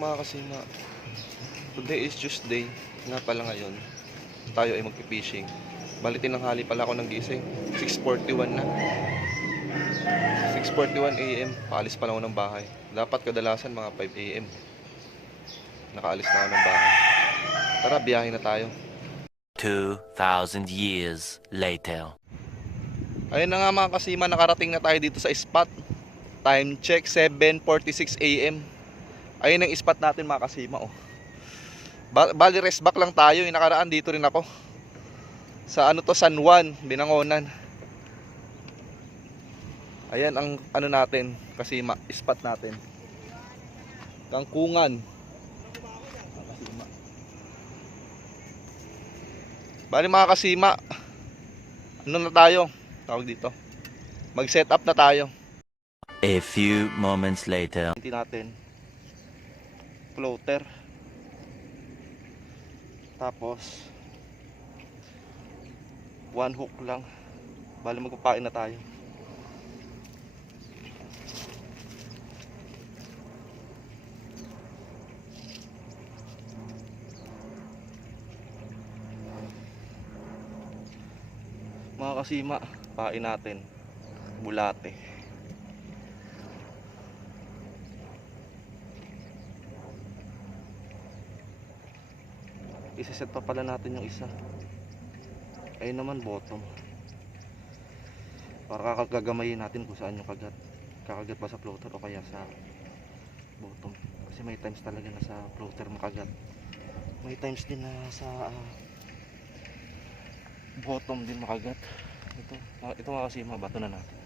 mga kasima. Today is Tuesday. Nga pala ngayon, tayo ay magpipishing. Bali tinanghali pala ako ng gising. 6:41 na. 6:41 AM. Paalis pa lang ako ng bahay. Dapat kadalasan mga 5 AM. Nakaalis na ako ng bahay. Tara, biyahe na tayo. 2,000 years later. Ayun na nga mga kasima, nakarating na tayo dito sa spot. Time check, 7:46 AM. Ayun ang spot natin mga kasima, oh. Bali rest back lang tayo. Yung nakaraan dito rin ako sa San Juan, Binangonan. Ayan ang natin, kasima, spot natin. Kangkungan. Kasima. Bali mga kasima, na tayo? Tawag dito. Mag-set up na tayo. A few moments later. Hindi natin floater. Tapos one hook lang. Bali magpapain na tayo. Mga kasima, pain natin bulate. Isa-set pa pala natin yung isa. Ayun naman bottom. Para kakagagamayin natin kung saan yung kagat. Kakagat ba sa floater o kaya sa bottom. Kasi may times talaga na sa floater makagat. May times din na sa bottom din makagat. Ito mga kasima, bato na natin.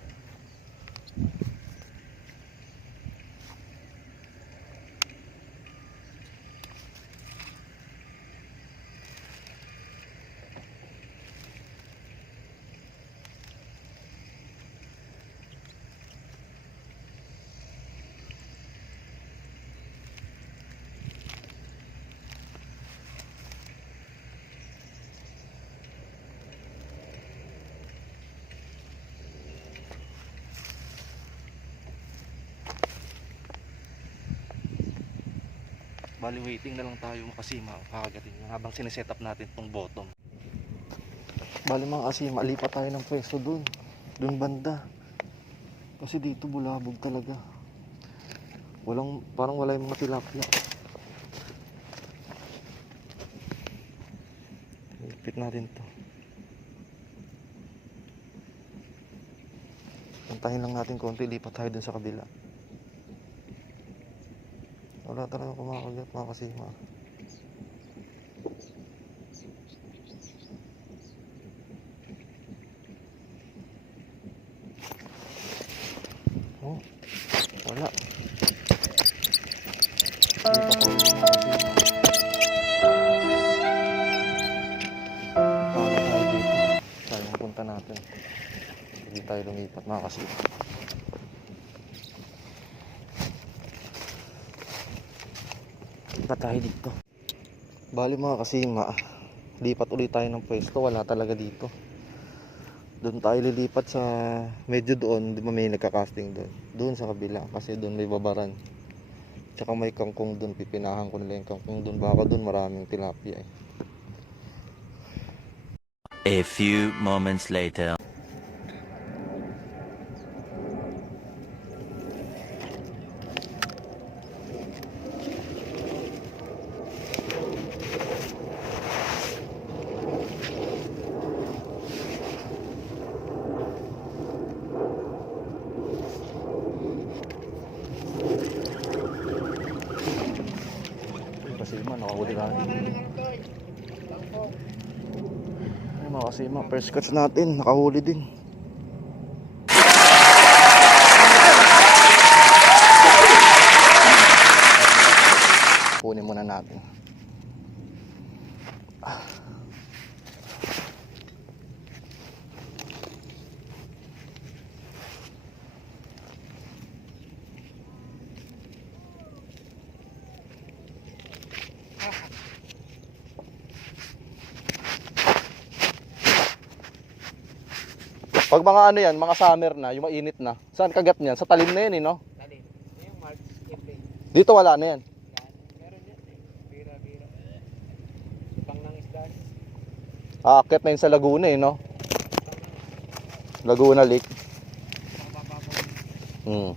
Bali waiting na lang tayo mga kasima, kakagatin yung habang sineset up natin tong bottom. Bali mga kasima, lipat tayo ng pwesto dun banda. Kasi dito bulabog talaga. Parang wala yung mga tilapia. Lipit natin to. Pantahin lang natin konti, lipat tayo dun sa kabila. Wala talaga kumakagat mga kasima. Oh, wala. Lipat tayo mga kasima. Paano tayo dito? Saan yung punta natin? Hindi tayo lumipat mga kasima. Lipat tayo dito. Bali mga kasima, lipat ulit tayo ng pwesto. Wala talaga dito. Doon tayo lilipat sa medyo doon. Di ba may nagka-casting doon? Doon sa kabila kasi doon may babaran. Tsaka may kangkong doon. Pipinahan ko nila yung kangkong doon. Baka doon maraming tilapia eh. A few moments later. Kasima, nakahuli ka. Ay mga kasima, first catch natin, nakahuli din. Kunin muna natin. Pag mga ano yan, mga summer na, yung mainit na, saan kagat niyan? Sa talim na yan, no? Talim. Yung March, April. Dito wala na yan. Aakyat na yun sa Laguna eh, no? Laguna Lake. Hmm.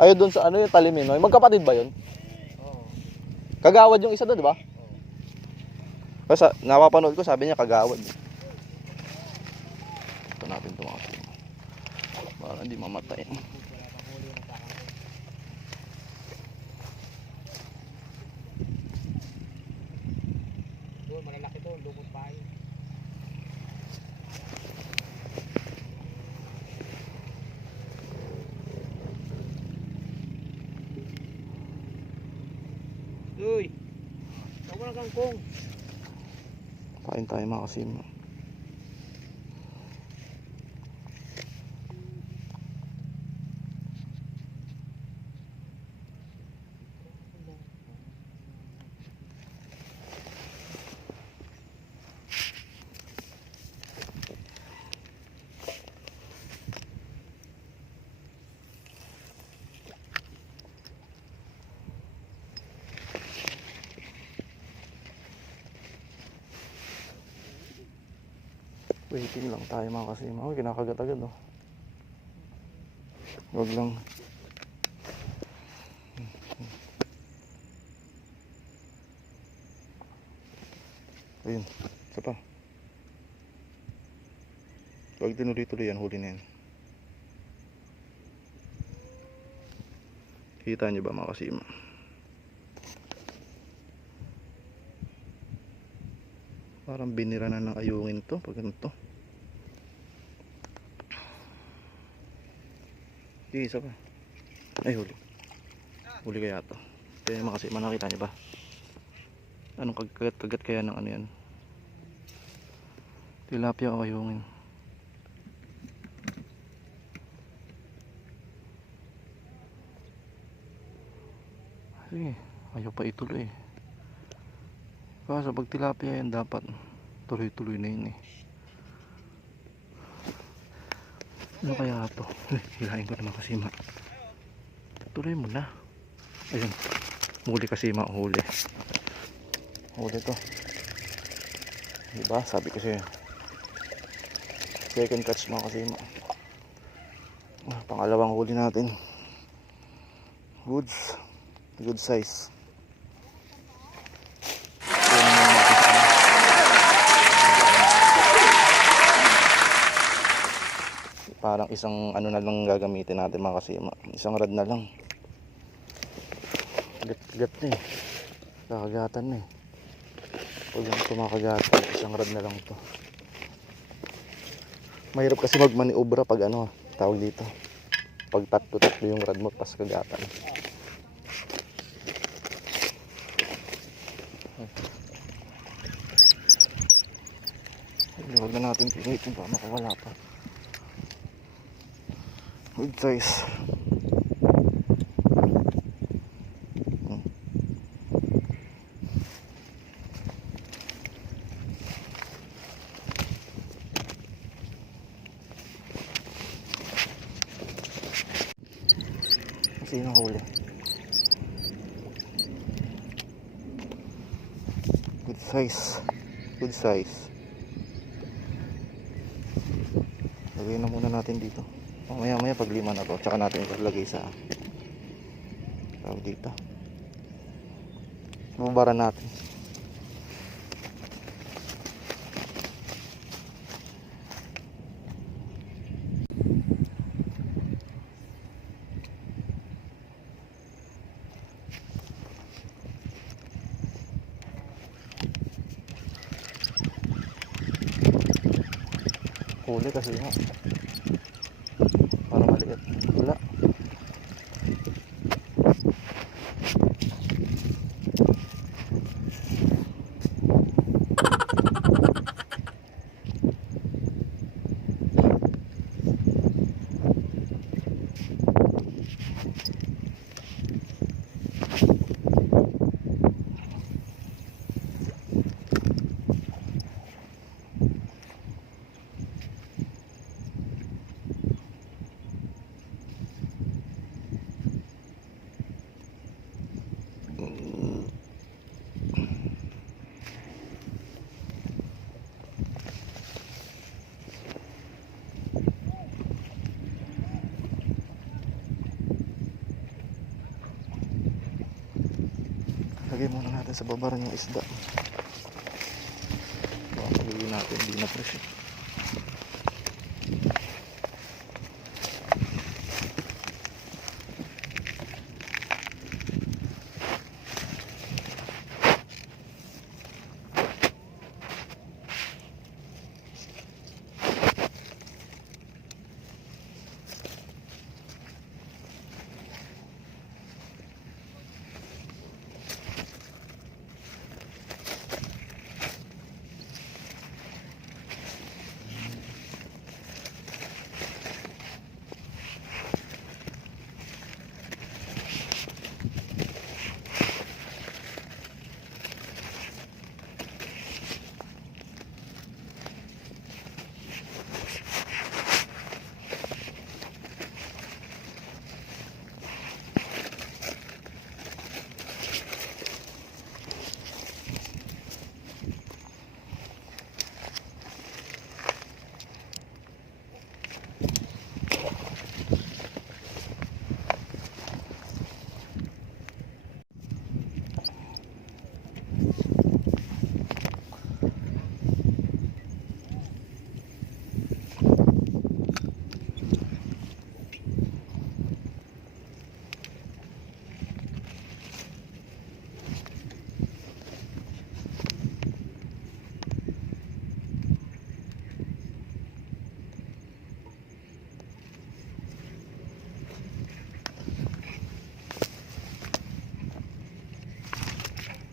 Ayun doon sa ano yung Talim no? Magkapatid ba yun? Oo. Kagawad yung isa doon, di ba? Kasi napapanood ko, sabi niya kagawad. Ito natin ito mga kasima. Para hindi mamatay. Doon, malalaki doon, lubot pa yun. Uy! Tawa ng kangkong. Kain tayo mga kasima. Waiting lang tayo mga kasima. Uy, kinakagat agad oh. Huwag lang. Ayun, isa pa. Huwag tinuloy-tuloy yan, huli na yan. Kita nyo ba mga kasima? Parang binira na ng ayungin to pag ganito. Isa pa. Ay, huli. Huli kaya to. Kaya mga kasima, nakita nyo ba? Anong kagat-kagat kaya ng ano yan? Tilapia o ayungin? Ay, ayaw pa ituloy. Kaso pag tilapia yan dapat tuloy-tuloy na yun eh. Ano kaya ito? Hilahin ko naman kasima. Tuloy mo na. Ayun. Huli kasima, huli. Huli to. Diba? Sabi ko sa'yo. Second catch mga kasima. Pangalawang huli natin. Goods. Good size. Parang isang ano na lang gagamitin natin mga kasima. Isang rod na lang. Gat na eh. Kakagatan na eh. Pag yung kumakagatan, isang rod na lang to. Mahirap kasi magmaniobra pag ano, tawag dito. Pag tatlo yung rod mo, pas kagatan. Huwag na natin pinitin pa, makawala pa. Good size. Sino huli? Good size. Good size. Lagay na muna natin dito. Maya pag lima na to, tsaka natin ilagay sa tawag dito. Bubaran natin. Huli kasi nga. Para maliit. Wala. natin sa baba rin yung isda. Baka pag-uwi natin, hindi na fresh eh.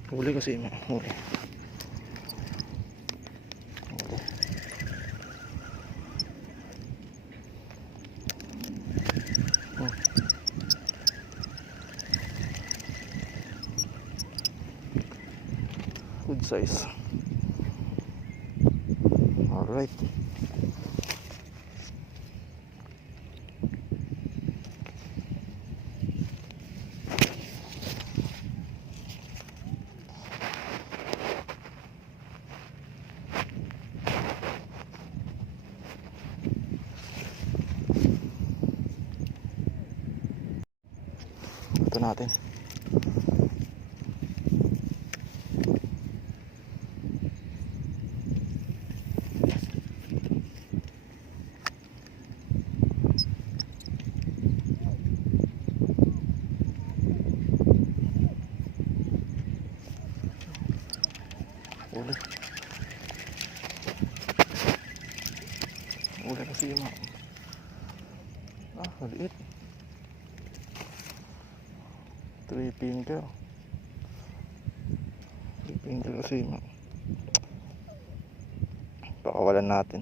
Huli kasi huli. Huli. Oh. Good size. Alright. Ito natin. Uli. Uli kasi yung maliit. 3 finger. 3 finger kasi pakawalan natin.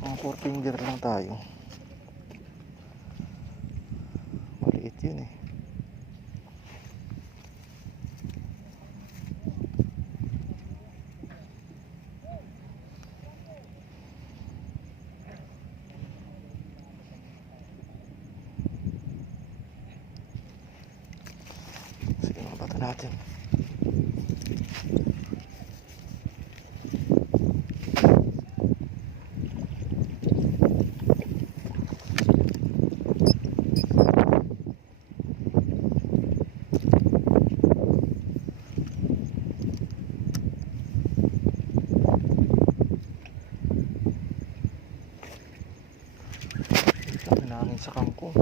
Mga 4 finger lang tayo. Maliit yun eh. Sige, mga bata natin. Ito namin sa kangkong.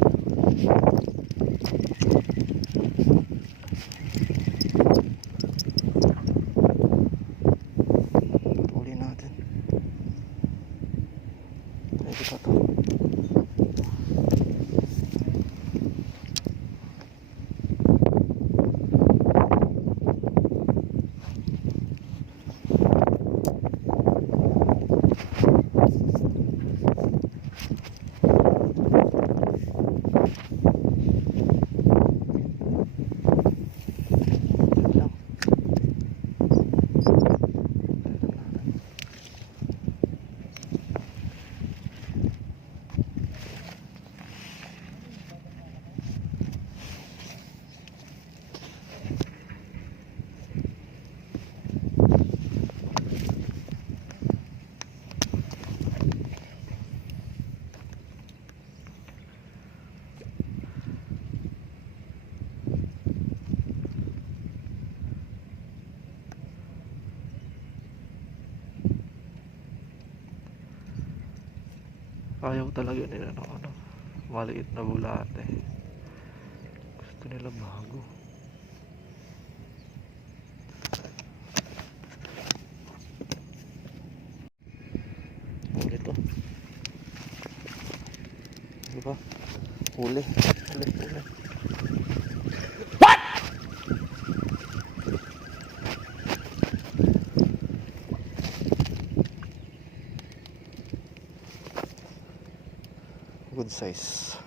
Ayaw talaga nila ng ano, maliit na bulate. Gusto nila bago. Ito. Diba? Huli. Huli. Good size.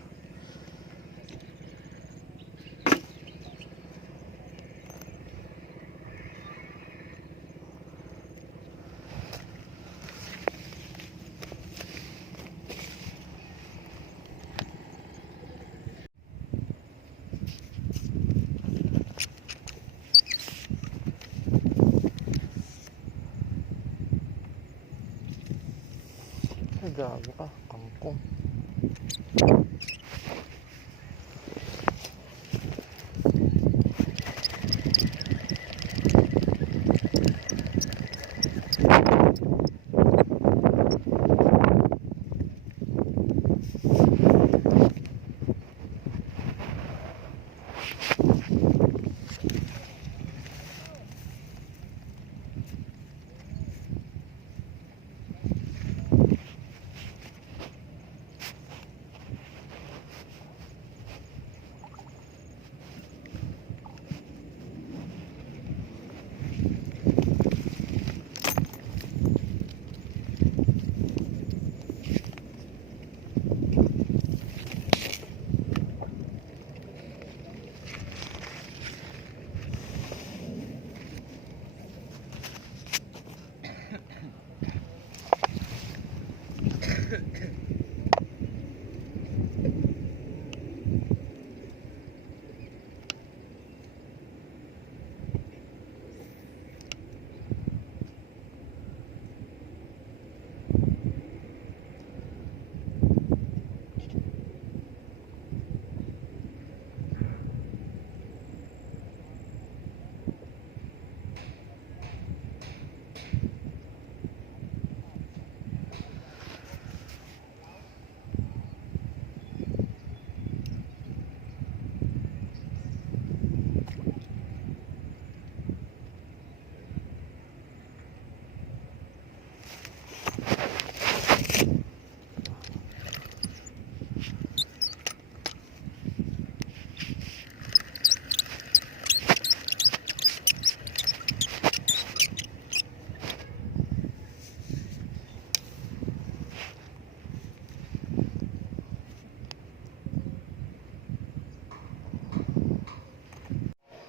Ay, gago ka, kangkong.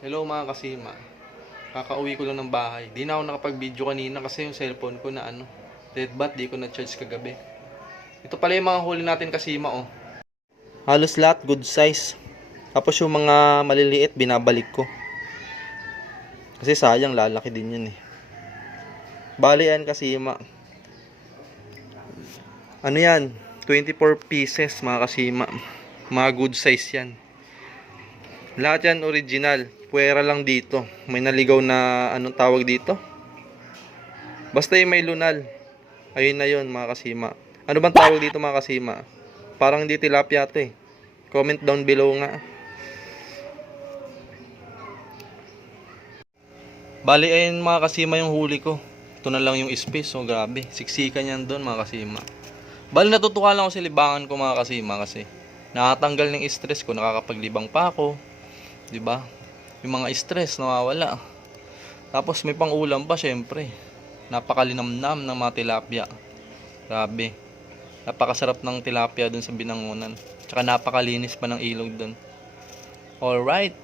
Hello mga kasima. Kakauwi ko lang ng bahay. Di na ako nakapag-video kanina kasi yung cellphone ko na dead bat, di ko na-charge kagabi. Ito pala yung mga huli natin kasima oh. Halos lahat good size. Tapos yung mga maliliit binabalik ko. Kasi sayang, lalaki din yun eh. Bali yan kasima. Ano yan? 24 pieces mga kasima. Mga good size yan. Lahat yan original. Puwera lang dito. May naligaw na anong tawag dito? Basta yung may lunal. Ayun na yun mga kasima. Ano bang tawag dito mga kasima? Parang hindi tilapia to eh. Comment down below nga. Bali ayun mga kasima yung huli ko. Ito na lang yung space. So grabe. Siksikan yan doon mga kasima. Bali natutuwa lang ako sa libangan ko mga kasima kasi nakatanggal ng stress ko. Nakakapaglibang pa ako. Diba? Yung mga stress nawawala. Tapos may pang-ulam pa syempre. Napakalinamnam ng mga tilapia. Grabe. Napakasarap ng tilapia dun sa Binangonan. Tsaka napakalinis pa ng ilog dun. Alright.